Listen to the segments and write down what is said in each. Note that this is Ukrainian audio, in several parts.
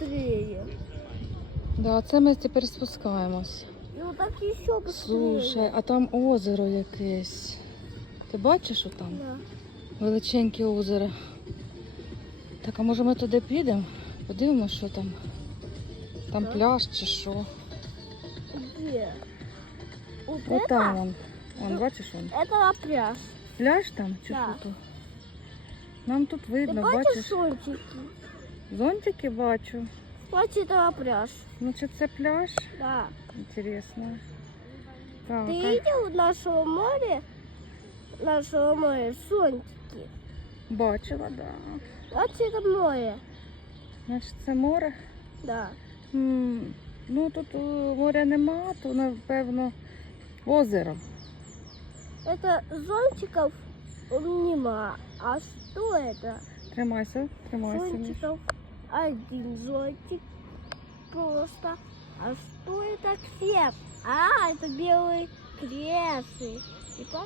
быстрее. Да, це ми тепер спускаємось. И вот так еще быстрее. Слушай, а там озеро якесь. Ти бачиш що там? Да. Величеньке озеро. Так, а може ми туди підемо? Подивимось, що там. Там Так. пляж чи що. Где? Вот От это? там вон. Вон, бачиш вон. Это на пляж. Пляж там чи Так. що тут? Нам тут Ты видно, бачишь бачиш? зонтики? Зонтики бачу. Значит, это на пляж. Значить це пляж? Да. Інтересно. Так, Ты а- видел в нашего моря? Нашего моря зонтики. бачила, да. Значит, это море. Значить це море. Да. М, Ну тут е, моря нема, то напевно озеро. Это зонтиков нема. А что это? Тримайся, тримайся. Міш. Зонтиков один зонтик просто. А что это крест? А, это белый крест. И папа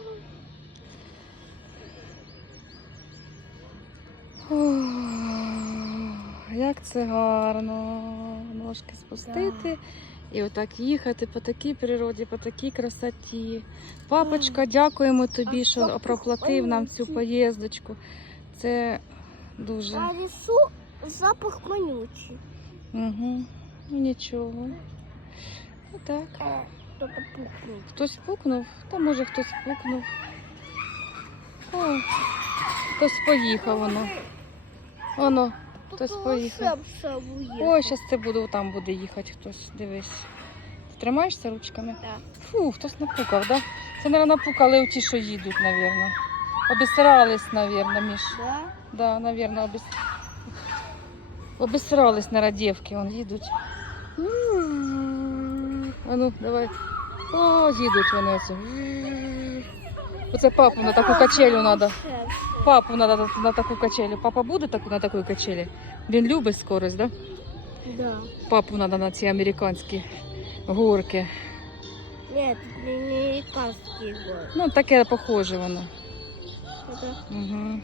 Ох, Як це гарно. Ножки спустити. І отак їхати по такій природі, по такій красоті. Папочка, дякуємо тобі, А що запах проплатив нам цю вонючий. поїздочку. Це дуже. А лесу запах вонючий. Угу. Ну нічого. Отак. Э, Кто-то пукнул. Хтось пукнув, та може хтось пукнув. О, хтось поїхав воно. Воно, хтось поїхав. Ой, зараз це буде, там буде їхати хтось, дивись. Ти тримаєшся ручками? Да. Фу, хтось напукав, да? Це, мабуть, напукали ті, що їдуть, мабуть. Обісрались, мабуть, Міш. Да? Да, наверное, обес... обесрались на радівки, вон їдуть. А ну, давай. О, їдуть вони оце. Оце папу на таку качелю треба. Папу треба на таку качелю. Папа буде так, на такій качелі? Він любить скорость, да? Да. Папу треба на ці американські горки. Нет, это не американский город. Ну, таке похоже воно. Это Угу.